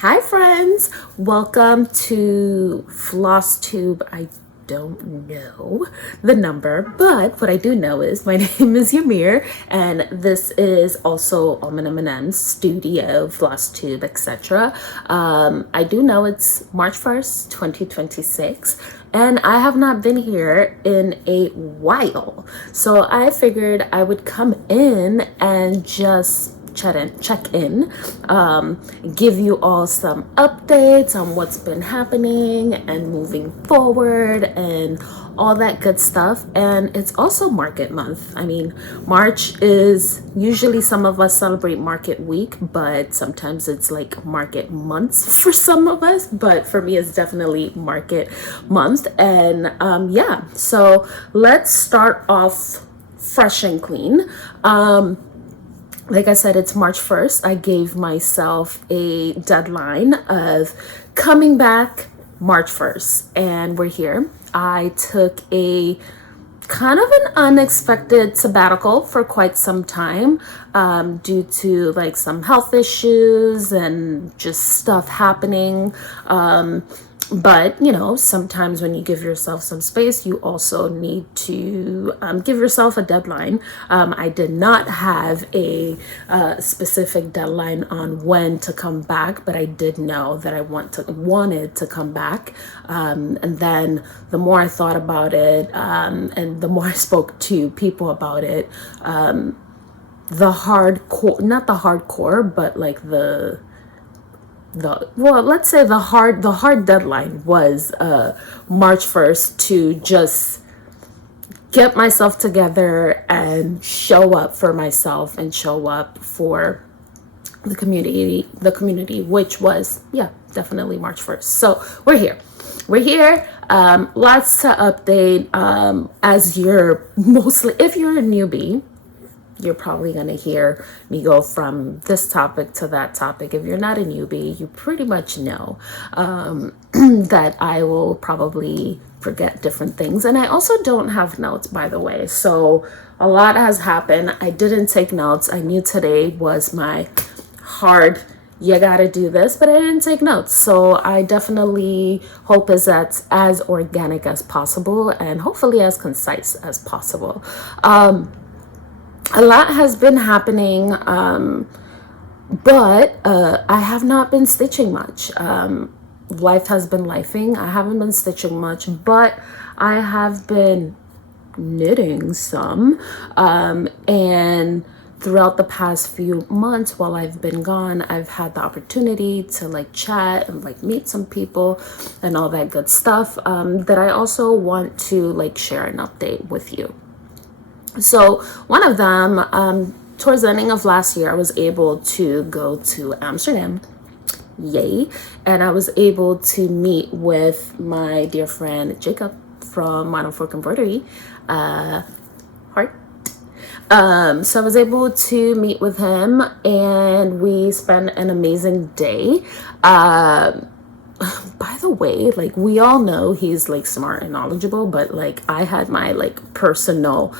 Hi friends, welcome to Flosstube. I don't know the number, but what I do know is my name is Ymir, and this is also AlmondMnMs studio, Flosstube, etc. I do know it's March 1st, 2026, and I have not been here in a while. So I figured I would come in and just check in, give you all some updates on what's been happening and moving forward and all that good stuff. And it's also market month. I mean, March is usually, some of us celebrate market week, but sometimes it's like market months for some of us, but for me it's definitely market month. And yeah, so let's start off fresh and clean. Like I said, it's March 1st. I gave myself a deadline of coming back March 1st, and we're here. I took a kind of an unexpected sabbatical for quite some time, due to like some health issues and just stuff happening. But you know, sometimes when you give yourself some space, you also need to give yourself a deadline. I did not have a specific deadline on when to come back, but I did know that I wanted to come back. And then the more I thought about it, and the more I spoke to people about it, the hardcore, not the hardcore, but like let's say the hard deadline was March 1st to just get myself together and show up for myself and show up for the community, which was, yeah, definitely March 1st. So we're here, lots to update. As you're mostly, if you're a newbie, you're probably going to hear me go from this topic to that topic. If you're not a newbie, you pretty much know that I will probably forget different things. And I also don't have notes, by the way. So a lot has happened. I didn't take notes. I knew today was my hard, you gotta do this, but I didn't take notes. So I definitely hope is that's as organic as possible and hopefully as concise as possible. A lot has been happening, but I have not been stitching much. Life has been lifing. I haven't been stitching much, but I have been knitting some. And throughout the past few months while I've been gone, I've had the opportunity to like chat and like meet some people and all that good stuff, that I also want to like share an update with you. So one of them, towards the ending of last year, I was able to go to Amsterdam. Yay. And I was able to meet with my dear friend Jacob from Modern Fork Embroidery. Heart. So I was able to meet with him and we spent an amazing day. By the way, like, we all know he's like smart and knowledgeable, but like I had my like personal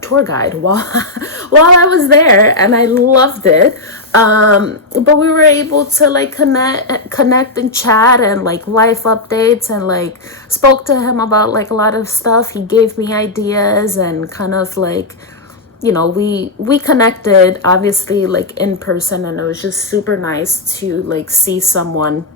tour guide while I was there, and I loved it. But we were able to like connect and chat and like life updates, and like spoke to him about like a lot of stuff. He gave me ideas and kind of like, you know, we connected obviously like in person, and it was just super nice to like see someone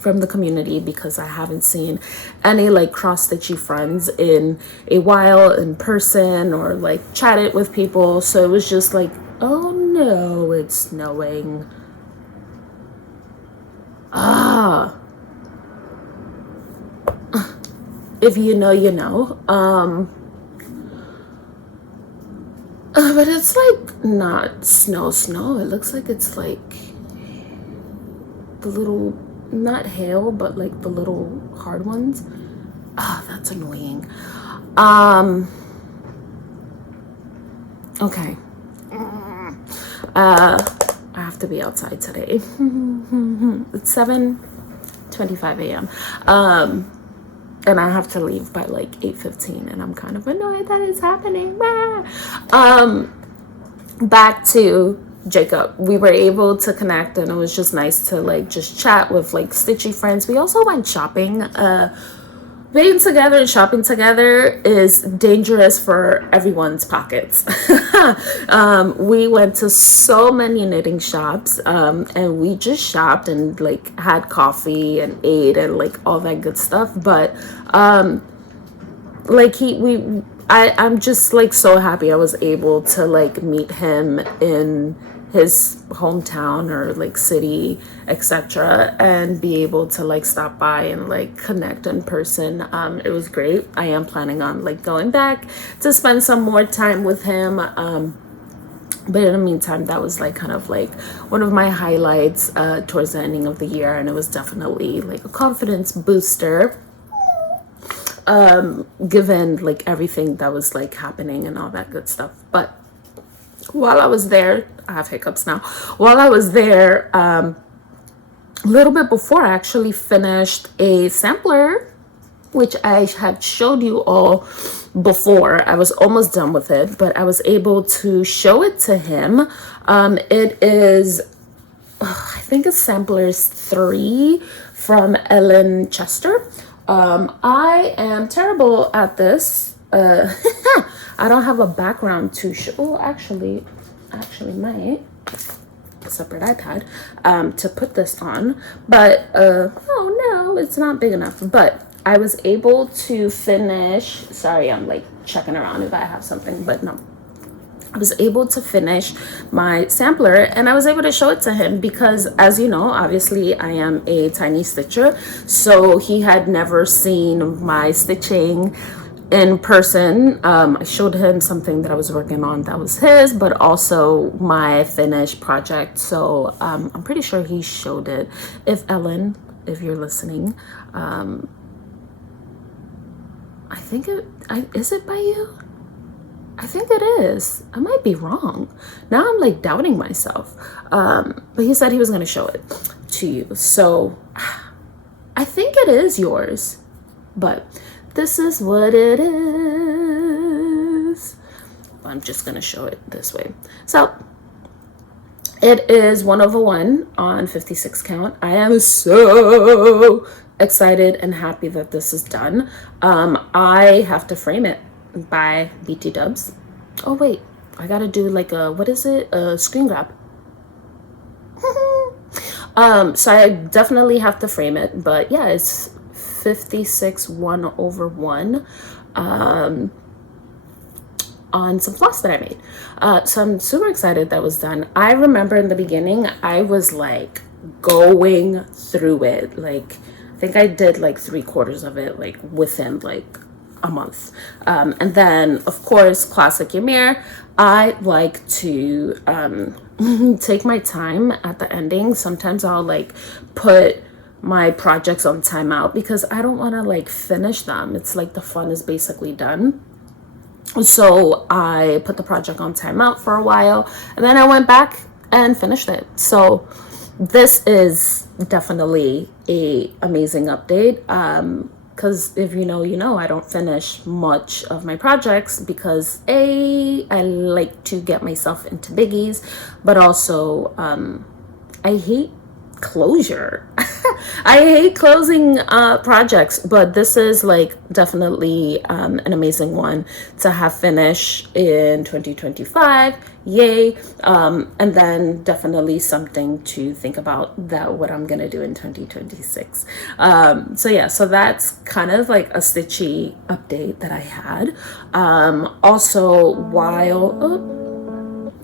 from the community, because I haven't seen any like cross-stitchy friends in a while in person or like chatted with people. So it was just like, oh no, it's snowing. If you know, you know. But it's like not snow. It looks like it's like the little, not hail, but like the little hard ones. That's annoying. Okay. I have to be outside today. It's 7:25 a.m. And I have to leave by like 8:15, and I'm kind of annoyed that it's happening. Back to Jacob. We were able to connect, and it was just nice to like just chat with like stitchy friends. We also went shopping. Being together and shopping together is dangerous for everyone's pockets. We went to so many knitting shops, and we just shopped and like had coffee and ate and like all that good stuff. But like I'm just like so happy I was able to like meet him in his hometown or like city, etc., and be able to like stop by and like connect in person. It was great. I am planning on like going back to spend some more time with him. But in the meantime, that was like kind of like one of my highlights towards the ending of the year, and it was definitely like a confidence booster, given like everything that was like happening and all that good stuff. But while I was there, I have hiccups now. While I was there, a little bit before, I actually finished a sampler, which I had showed you all before. I was almost done with it, but I was able to show it to him. It is, I think it's samplers 3 from Ellen Chester. I am terrible at this. I don't have a background to show. Oh, actually might separate iPad to put this on, but oh no, it's not big enough. But I was able to finish. Sorry, I'm like checking around if I have something, but no. I was able to finish my sampler, and I was able to show it to him because, as you know, obviously I am a tiny stitcher, so he had never seen my stitching in person. I showed him something that I was working on that was his, but also my finished project. So I'm pretty sure he showed it. If Ellen, if you're listening, I think is it by you? I think it is. I might be wrong. Now I'm like doubting myself. But he said he was going to show it to you. So I think it is yours. But this is what it is. I'm just going to show it this way. So it is 1/1 on 56 count. I am so excited and happy that this is done. I have to frame it by BT Dubs. Oh wait, I gotta do like a, what is it? A screen grab. So I definitely have to frame it, but yeah, it's 56 1/1 on some floss that I made. So I'm super excited that was done. I remember in the beginning, I was like going through it. Like, I think I did like 3/4 of it, like within like a month. And then of course, classic Ymir, I like to take my time at the ending. Sometimes I'll like put my projects on timeout because I don't want to like finish them. It's like the fun is basically done. So I put the project on timeout for a while, and then I went back and finished it. So this is definitely a amazing update. Because if you know, you know, I don't finish much of my projects because I like to get myself into biggies, but also I hate closure. I hate closing projects, but this is like definitely an amazing one to have finished in 2025. Yay. And then definitely something to think about that what I'm gonna do in 2026. So yeah, so that's kind of like a stitchy update that I had. Also, while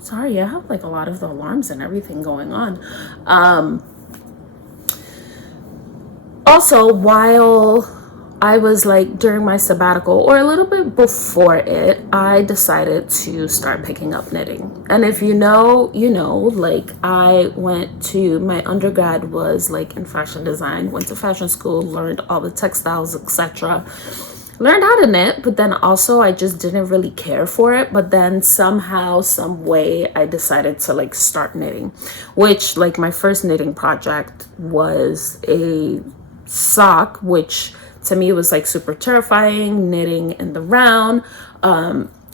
sorry, I have like a lot of the alarms and everything going on. Also, while I was like during my sabbatical or a little bit before it, I decided to start picking up knitting. And if you know, you know, like I went to, my undergrad was like in fashion design, went to fashion school, learned all the textiles, etc. Learned how to knit, but then also I just didn't really care for it. But then somehow, some way, I decided to like start knitting, which like my first knitting project was a sock, which to me was like super terrifying, knitting in the round.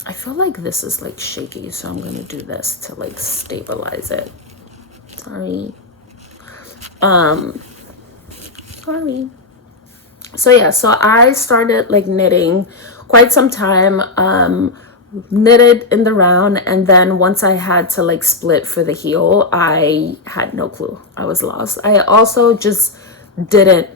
I feel like this is like shaky, so I'm gonna do this to like stabilize it. Sorry. Sorry. So yeah, so I started like knitting quite some time, knitted in the round, and then once I had to like split for the heel, I had no clue. I was lost. I also just didn't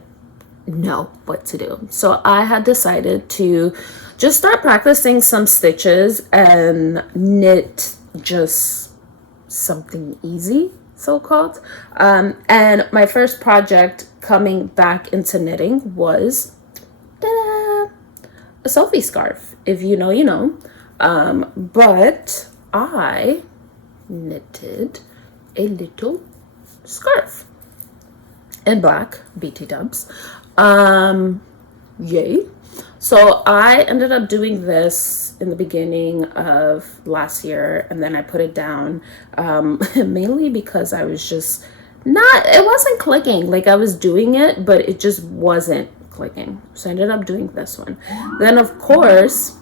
know what to do. So I had decided to just start practicing some stitches and knit just something easy, so-called. And my first project coming back into knitting was ta-da, a Sophie scarf. If you know, you know. But I knitted a little scarf in black, BT dubs. Yay. So I ended up doing this in the beginning of last year, and then I put it down, mainly because I was just it wasn't clicking. Like I was doing it, but it just wasn't clicking. So I ended up doing this one. Then of course,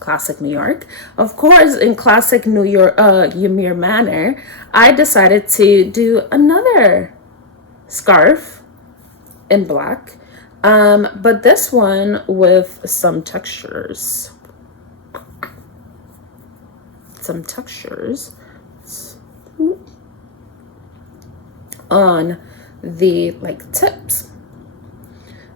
classic New York. Of course, in classic New York, Ymir manner, I decided to do another scarf in black, but this one with some textures. On the like tips.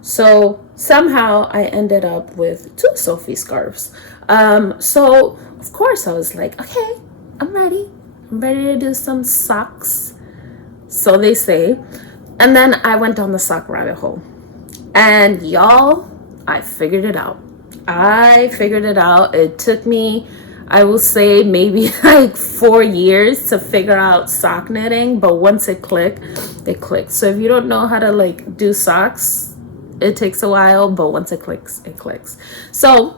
So somehow I ended up with 2 Sophie scarves. So of course I was like, okay, I'm ready to do some socks, so they say. And then I went down the sock rabbit hole, and y'all, I figured it out. It took me, I will say, maybe like 4 years to figure out sock knitting, but once it clicked. So if you don't know how to like do socks, it takes a while, but once it clicks, it clicks. So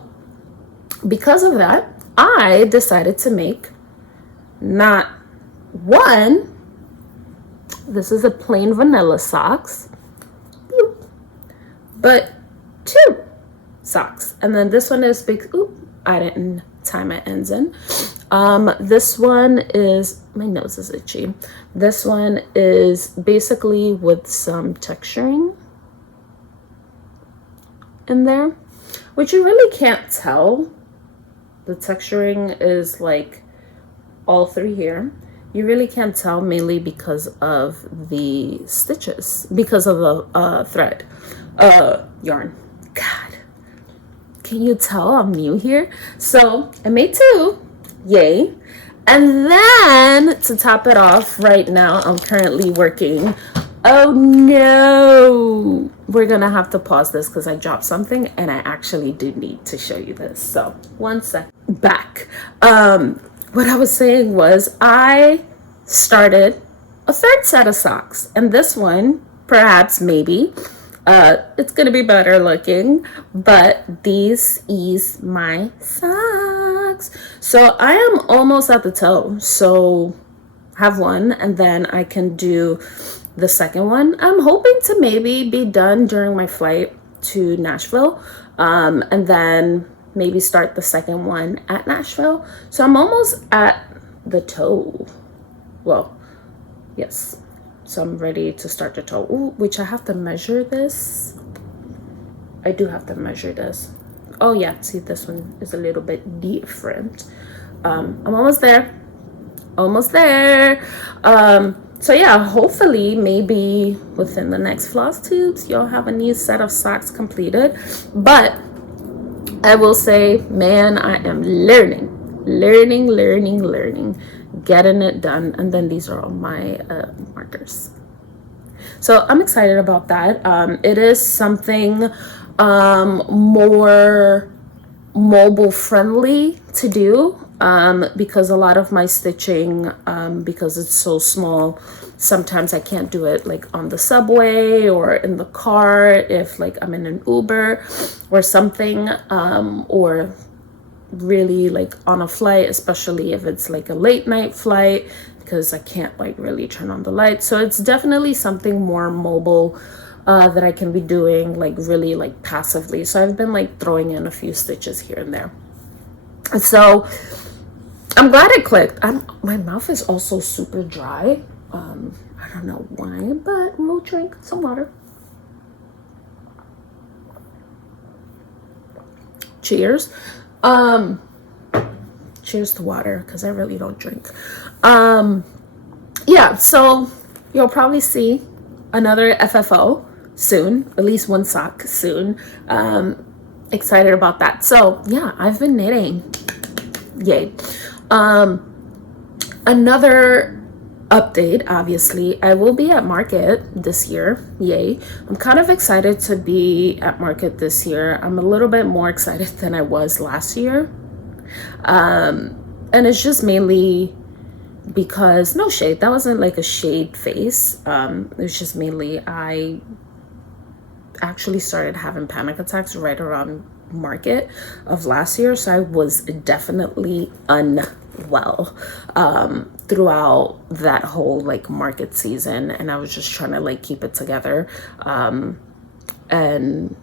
because of that, I decided to make not one, this is a plain vanilla socks, but 2 socks. And then this one is big. Oop, I didn't tie my ends in. This one is, my nose is itchy. This one is basically with some texturing in there, which you really can't tell. The texturing is like all through here. You really can't tell, mainly because of the stitches, because of the thread, yarn. God, can you tell I'm new here? So I made 2, yay. And then to top it off, right now I'm currently working. Oh no, we're gonna have to pause this because I dropped something and I actually do need to show you this. So 1 sec. Back. What I was saying was I started a 3rd set of socks, and this one, perhaps, maybe, it's gonna be better looking, but these is my socks. So I am almost at the toe, so have one, and then I can do the second one. I'm hoping to maybe be done during my flight to Nashville, and then maybe start the second one at Nashville. So I'm almost at the toe. Well, yes. So I'm ready to start the toe. Ooh, which I have to measure this. I do have to measure this. Oh yeah, see, this one is a little bit different. I'm almost there. So yeah, hopefully maybe within the next floss tubes, you'll have a new set of socks completed. But I will say, man, I am learning, getting it done. And then these are all my markers. So I'm excited about that. It is something more mobile friendly to do, because a lot of my stitching, because it's so small, sometimes I can't do it like on the subway or in the car if like I'm in an Uber or something, or really like on a flight, especially if it's like a late night flight, because I can't like really turn on the light. So it's definitely something more mobile that I can be doing like really like passively. So I've been like throwing in a few stitches here and there. So I'm glad it clicked. My mouth is also super dry. I don't know why, but we'll drink some water. Cheers. Cheers to water, because I really don't drink. Yeah, so you'll probably see another FFO soon, at least one sock soon. Excited about that. So yeah, I've been knitting. Yay. Another update, obviously, I will be at market this year. Yay. I'm kind of excited to be at market this year. I'm a little bit more excited than I was last year. And it's just mainly because, no shade, that wasn't like a shade face. It was just mainly I actually started having panic attacks right around market of last year, so I was definitely unwell throughout that whole like market season, and I was just trying to like keep it together. And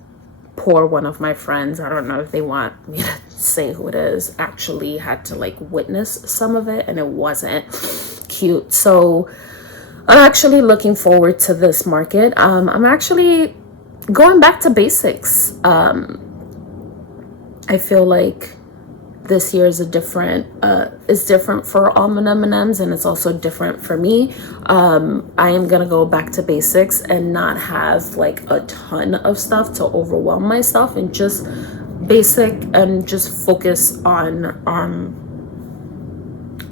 poor one of my friends, I don't know if they want me to say who it is, actually had to like witness some of it, and it wasn't cute. So I'm actually looking forward to this market. I'm actually going back to basics. I feel like this year is is different for AlmondMnMs, and it's also different for me. I am gonna go back to basics and not have like a ton of stuff to overwhelm myself, and just basic and just focus on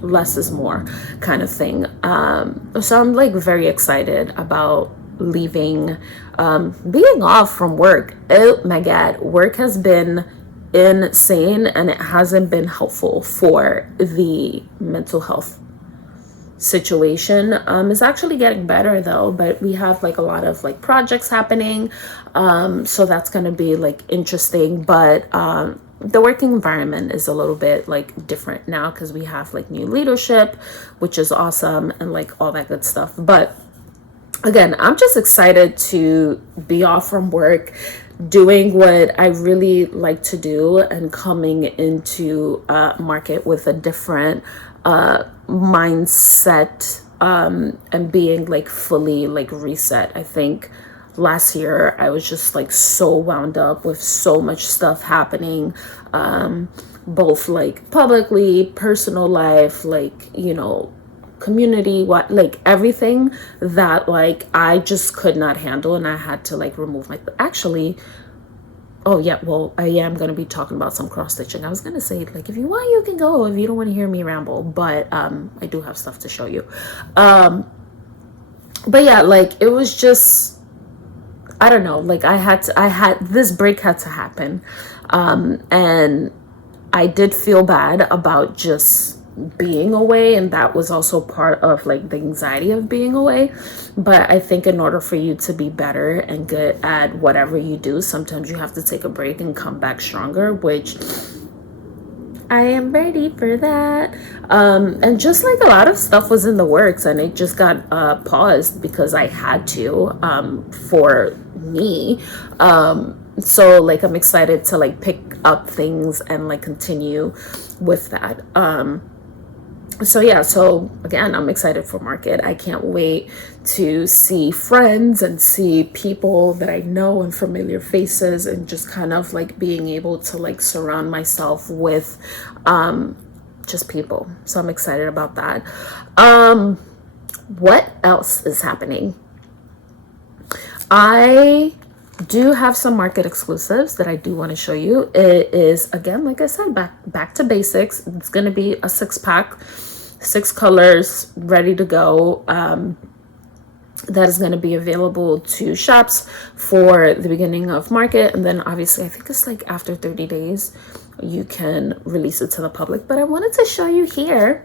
less is more kind of thing. So I'm like very excited about leaving, being off from work. Oh my god, work has been insane, and it hasn't been helpful for the mental health situation. It's actually getting better though, but we have like a lot of like projects happening, so that's going to be like interesting. But the working environment is a little bit like different now, because we have like new leadership, which is awesome, and like all that good stuff. But again, I'm just excited to be off from work, doing what I really like to do, and coming into market with a different mindset, and being like fully like reset. I think last year I was just like so wound up with so much stuff happening, both like publicly, personal life, like, you know, community, what, like everything that like I just could not handle, and I had to like remove my, actually, oh yeah, well, I am going to be talking about some cross stitching. I was going to say, like, if you want, you can go, if you don't want to hear me ramble, but I do have stuff to show you. But yeah, like it was just, I don't know, like I had this break had to happen, and I did feel bad about just being away, and that was also part of like the anxiety of being away. But I think in order for you to be better and good at whatever you do, sometimes you have to take a break and come back stronger, which I am ready for that. And just like a lot of stuff was in the works, and it just got paused because I had to, for me. So like I'm excited to like pick up things and like continue with that. So yeah, so again, I'm excited for market. I can't wait to see friends and see people that I know and familiar faces, and just kind of like being able to like surround myself with just people. So I'm excited about that. What else is happening? I do have some market exclusives that I do want to show you. It is, again, like I said, back to basics. It's going to be a 6-pack, 6 colors, ready to go. That is going to be available to shops for the beginning of market, and then obviously I think it's like after 30 days you can release it to the public. But I wanted to show you here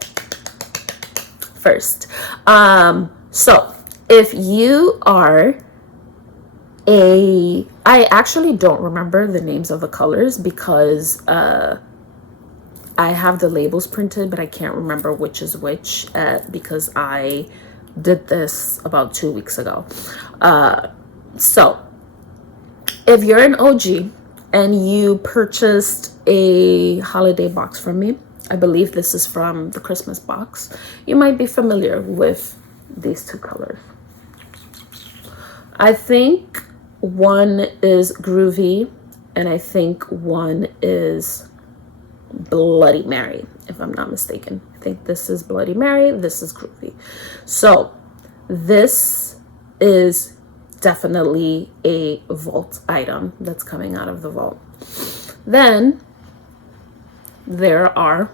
first. So if you are I actually don't remember the names of the colors, because I have the labels printed, but I can't remember which is which, because I did this about 2 weeks ago. So if you're an OG and you purchased a holiday box from me. I believe this is from the Christmas box. You might be familiar with these two colors. I think one is Groovy and I think one is Bloody Mary, if I'm not mistaken. I think this is Bloody Mary, this is Groovy. So this is definitely a vault item that's coming out of the vault. Then there are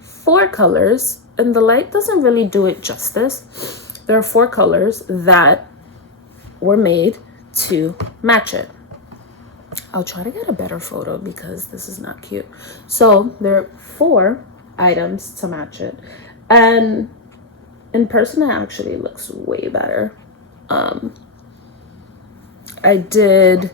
4 colors, and the light doesn't really do it justice. There are 4 colors that were made to match it. I'll try to get a better photo because this is not cute. So there are 4 items to match it, and in person it actually looks way better. I did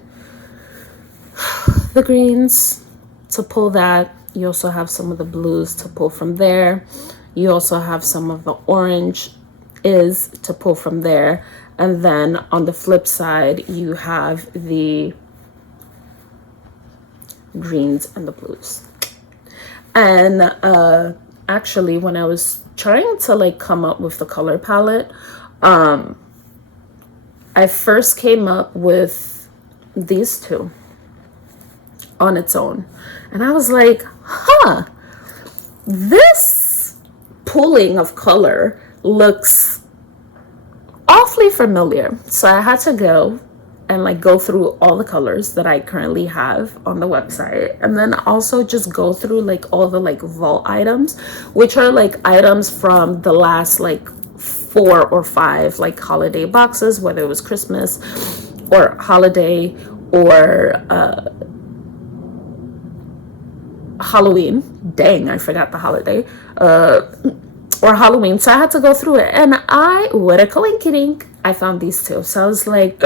the greens to pull that. You also have some of the blues to pull from there. You also have some of the orange is to pull from there. And then on the flip side, you have the greens and the blues. And actually, when I was trying to like come up with the color palette, I first came up with these 2 on its own. And I was like, this pooling of color looks awfully familiar. So I had to go and like go through all the colors that I currently have on the website, and then also just go through like all the like vault items, which are like items from the last like 4 or 5 like holiday boxes, whether it was Christmas or holiday or Halloween. Dang, I forgot the holiday. Or Halloween. So I had to go through it, and what a coincidence, I found these 2. So I was like,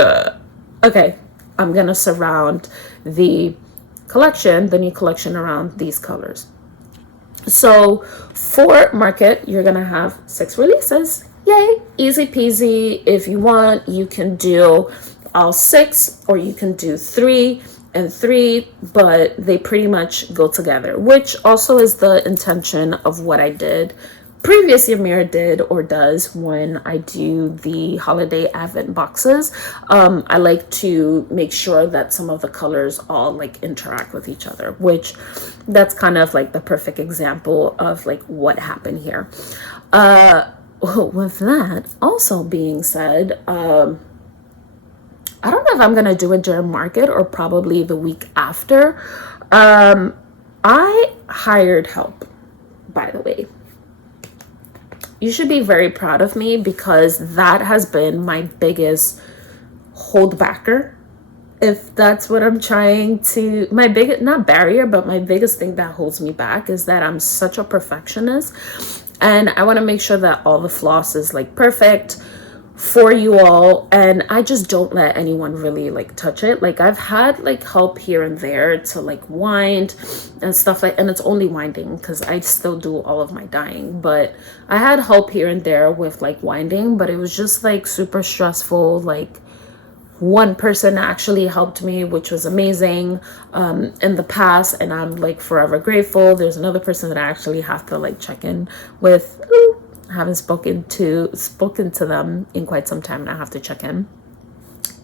okay, I'm gonna surround the new collection around these colors. So for market, you're gonna have 6 releases. Yay, easy peasy. If you want, you can do all 6, or you can do 3 and 3, but they pretty much go together, which also is the intention of what I did. Previous Ymir did or does when I do the holiday advent boxes. I like to make sure that some of the colors all like interact with each other, which that's kind of like the perfect example of like what happened here. With that also being said, I don't know if I'm gonna do it during market or probably the week after. I hired help, by the way. You should be very proud of me because that has been my biggest holdbacker. If that's what I'm trying to, my biggest, not barrier, but my biggest thing that holds me back is that I'm such a perfectionist, and I want to make sure that all the floss is like perfect for you all, and I just don't let anyone really like touch it. Like I've had like help here and there to like wind and stuff like, and it's only winding because I still do all of my dyeing, but I had help here and there with like winding, but it was just like super stressful. Like one person actually helped me, which was amazing in the past, and I'm like forever grateful. There's another person that I actually have to like check in with. Haven't spoken to them in quite some time, and I have to check in.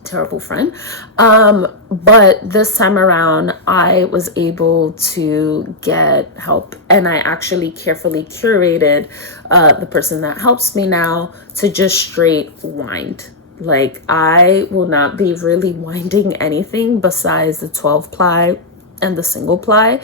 Terrible friend. But this time around I was able to get help, and I actually carefully curated the person that helps me now to just straight wind. Like I will not be really winding anything besides the 12 ply and the single ply.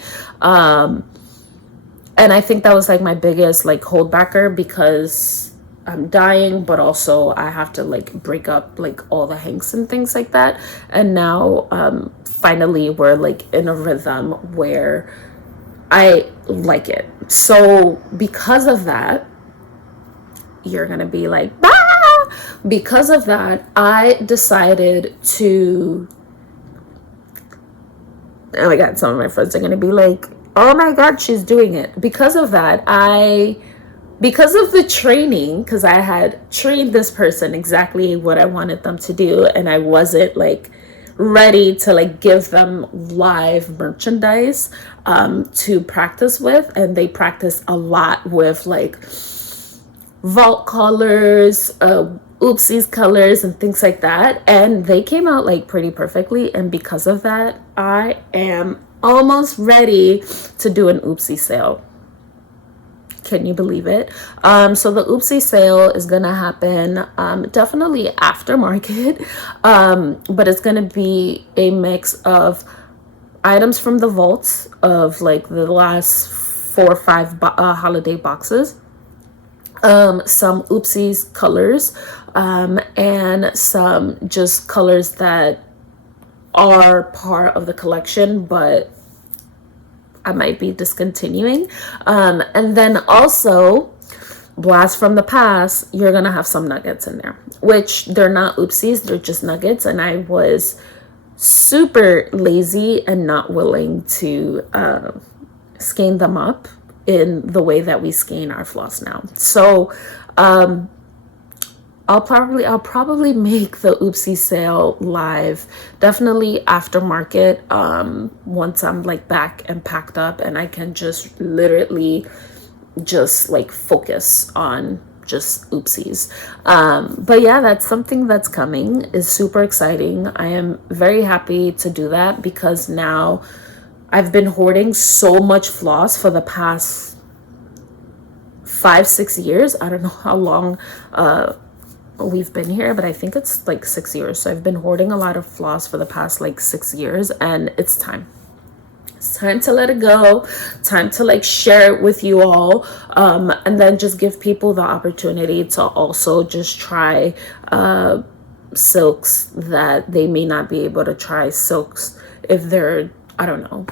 And I think that was like my biggest like holdbacker because I'm dying, but also I have to like break up like all the hanks and things like that. And now finally we're like in a rhythm where I like it. So because of that, you're gonna be like, bah! Because of that, I decided to, oh my God, some of my friends are gonna be like, oh my God, she's doing it. Because of that, because of the training, because I had trained this person exactly what I wanted them to do, and I wasn't like ready to like give them live merchandise to practice with. And they practice a lot with like vault colors, oopsies colors, and things like that. And they came out like pretty perfectly. And because of that, I am almost ready to do an oopsie sale. Can you believe it? So the oopsie sale is gonna happen definitely after market, but it's gonna be a mix of items from the vaults of like the last 4 or 5 holiday boxes, some oopsies colors, and some just colors that are part of the collection, but I might be discontinuing. And then also, blast from the past, you're gonna have some nuggets in there, which they're not oopsies, they're just nuggets. And I was super lazy and not willing to skein them up in the way that we skein our floss now. So I'll probably make the oopsie sale live definitely after market, once I'm like back and packed up and I can just literally just like focus on just oopsies. But yeah, that's something that's coming. Is super exciting. I am very happy to do that because now I've been hoarding so much floss for the past 5-6 years. I don't know how long we've been here, but I think it's like 6 years. So I've been hoarding a lot of floss for the past like 6 years, and it's time. It's time to let it go. Time to like share it with you all, and then just give people the opportunity to also just try silks that they may not be able to try silks if they're, I don't know,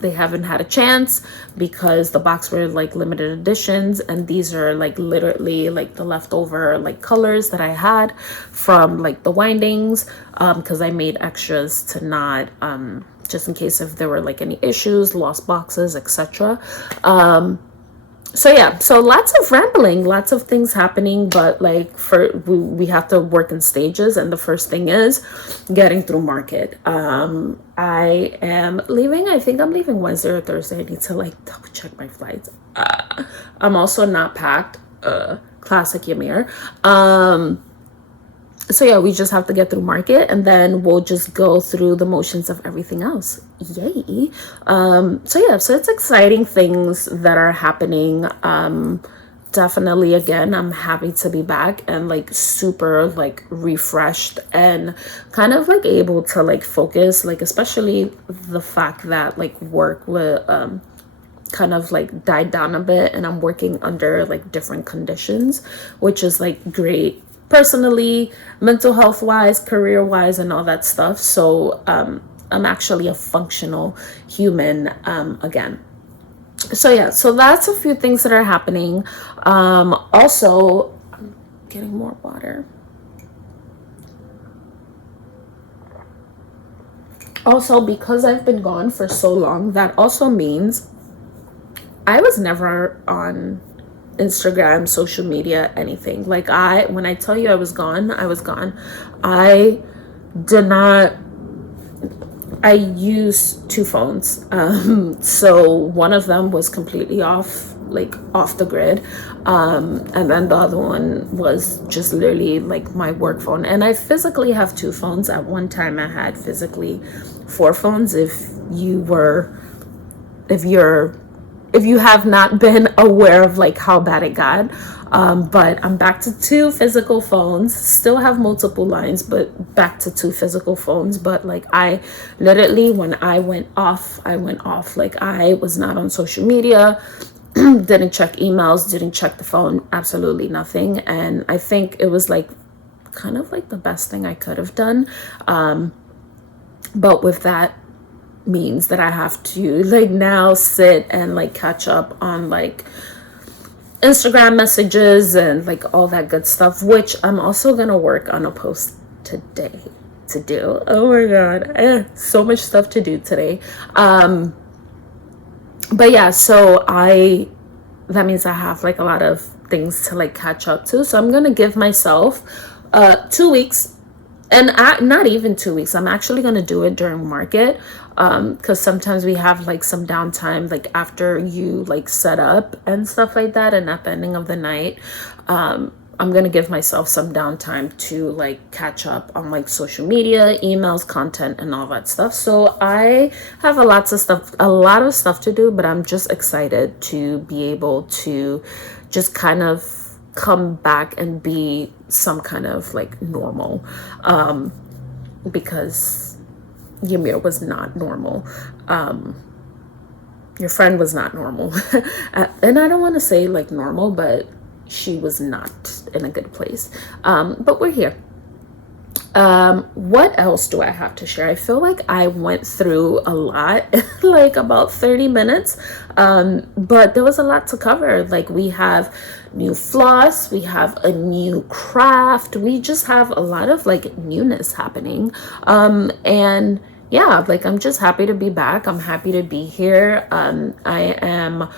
they haven't had a chance because the box were like limited editions, and these are like literally like the leftover like colors that I had from like the windings, because I made extras to not just in case if there were like any issues, lost boxes, etc. So yeah, so lots of rambling, lots of things happening, but like we have to work in stages, and the first thing is getting through market. I am leaving, I think I'm leaving Wednesday or Thursday. I need to like double check my flights. I'm also not packed, classic Ymir. So yeah, we just have to get through market, and then we'll just go through the motions of everything else. Yay. So yeah, so it's exciting things that are happening. Definitely, again, I'm happy to be back and like super like refreshed and kind of like able to like focus, like especially the fact that like work will kind of like died down a bit, and I'm working under like different conditions, which is like great personally, mental health wise, career wise, and all that stuff. So I'm actually a functional human again. So yeah, so that's a few things that are happening. Also, I'm getting more water. Also, because I've been gone for so long, that also means I was never on Instagram, social media, anything. Like when I tell you I was gone, I was gone. I used 2 phones. So one of them was completely off the grid. And then the other one was just literally like my work phone. And I physically have 2 phones. At one time I had physically 4 phones. If you have not been aware of like how bad it got. But I'm back to 2 physical phones, still have multiple lines, but back to 2 physical phones. But like I literally, when I went off. Like I was not on social media, didn't check emails, didn't check the phone, absolutely nothing. And I think it was like kind of like the best thing I could have done. But with that means that I have to like now sit and like catch up on like Instagram messages and like all that good stuff, which I'm also gonna work on a post today to do. Oh my god, so much stuff to do today. But yeah, so that means I have like a lot of things to like catch up to. So I'm gonna give myself 2 weeks, And not even 2 weeks. I'm actually going to do it during market, because sometimes we have like some downtime, like after you like set up and stuff like that, and at the ending of the night, I'm going to give myself some downtime to like catch up on like social media, emails, content, and all that stuff. So I have a lot of stuff to do, but I'm just excited to be able to just kind of come back and be some kind of like normal, because Ymir was not normal. Your friend was not normal. And I don't want to say like normal, but she was not in a good place. But we're here. What else do I have to share? I feel like I went through a lot like about 30 minutes, but there was a lot to cover. Like we have new floss, we have a new craft, we just have a lot of like newness happening, and yeah, like I'm just happy to be back. I'm happy to be here. I am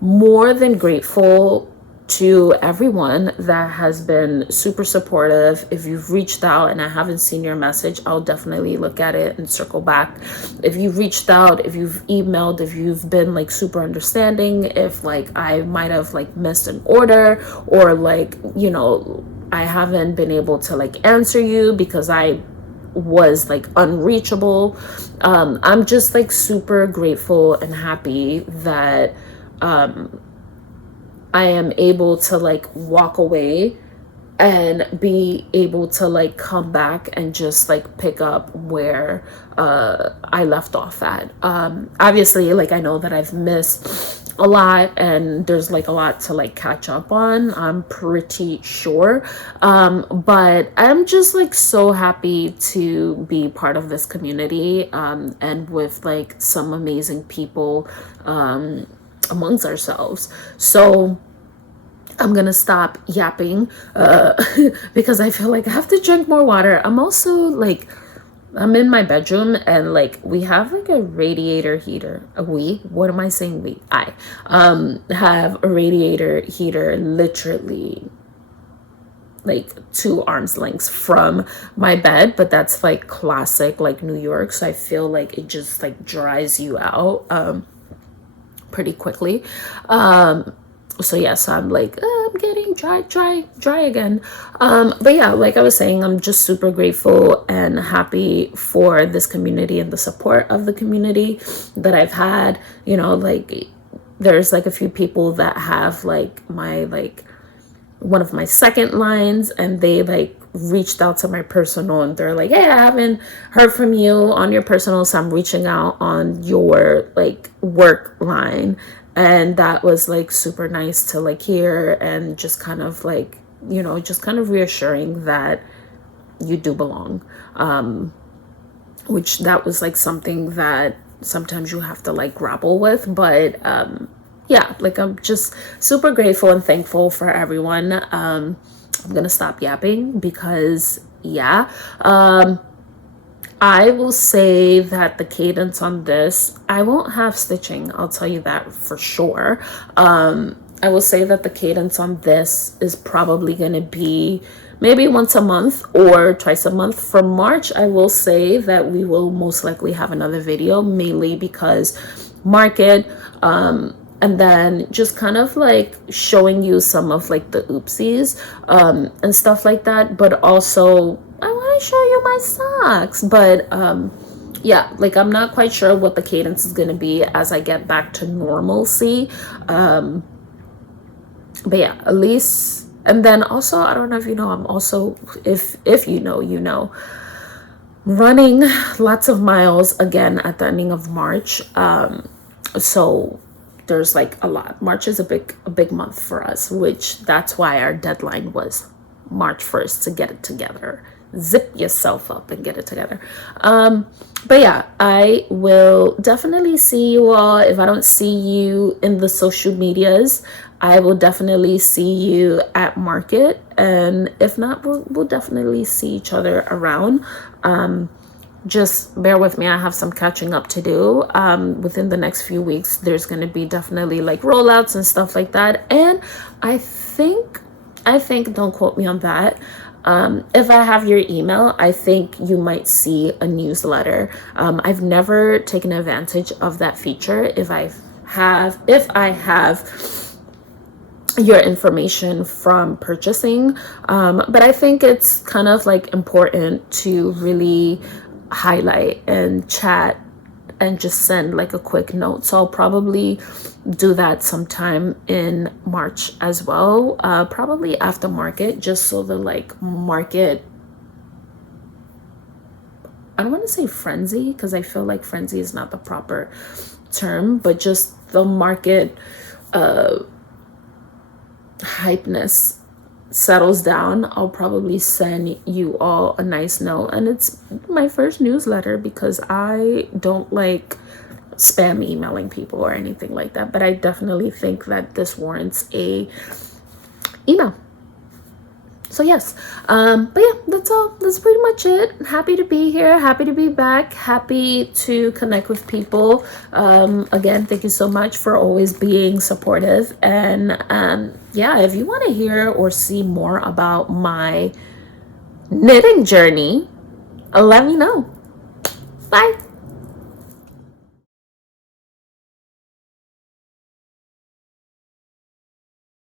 more than grateful to everyone that has been super supportive. If you've reached out and I haven't seen your message, I'll definitely look at it and circle back. If you've reached out, if you've emailed, if you've been like super understanding, if like I might have like missed an order, or like, you know, I haven't been able to like answer you because I was like unreachable, I'm just like super grateful and happy that I am able to like walk away and be able to like come back and just like pick up where I left off at. Obviously, like I know that I've missed a lot and there's like a lot to like catch up on, I'm pretty sure, but I'm just like so happy to be part of this community, and with like some amazing people amongst ourselves. So I'm gonna stop yapping because I feel like I have to drink more water. I'm also like, I'm in my bedroom and like we have like a radiator heater. What am I saying? I have a radiator heater literally like 2 arms lengths from my bed, but that's like classic like New York, so I feel like it just like dries you out pretty quickly. So yeah, so I'm like, I'm getting dry again. But yeah, like I was saying, I'm just super grateful and happy for this community and the support of the community that I've had. You know, like there's like a few people that have like my like one of my second lines, and they like reached out to my personal and they're like, hey, I haven't heard from you on your personal, so I'm reaching out on your like work line. And that was like super nice to like hear, and just kind of like, you know, just kind of reassuring that you do belong, which that was like something that sometimes you have to like grapple with. But yeah, like I'm just super grateful and thankful for everyone. I'm gonna stop yapping because yeah, I will say that the cadence on this, I won't have stitching, I'll tell you that for sure. I will say that the cadence on this is probably going to be maybe once a month or twice a month. For March, I will say that we will most likely have another video, mainly because market, and then just kind of like showing you some of like the oopsies and stuff like that. But also I want to show you my socks. But yeah, like I'm not quite sure what the cadence is going to be as I get back to normalcy. But yeah, at least. And then also, I don't know if you know, I'm also, if you know, you know, running lots of miles again at the ending of March. So there's like a lot. March is a big month for us, which that's why our deadline was March 1st to get it together. Zip yourself up and get it together. But yeah, I will definitely see you all. If I don't see you in the social medias, I will definitely see you at market, and if not, we'll definitely see each other around. Just bear with me, I have some catching up to do. Within the next few weeks, there's going to be definitely like rollouts and stuff like that, and I think I think, don't quote me on that. If I have your email, I think you might see a newsletter. I've never taken advantage of that feature. If I have your information from purchasing, but I think it's kind of like important to really highlight and chat and just send like a quick note. So I'll probably do that sometime in March as well, probably after market, just so the like market, I don't want to say frenzy because I feel like frenzy is not the proper term, but just the market hypeness settles down. I'll probably send you all a nice note, and it's my first newsletter because I don't like spam emailing people or anything like that, but I definitely think that this warrants a email. So yes, but yeah, that's all. That's pretty much it. Happy to be here. Happy to be back. Happy to connect with people. Again, thank you so much for always being supportive. And yeah, if you want to hear or see more about my knitting journey, let me know. Bye.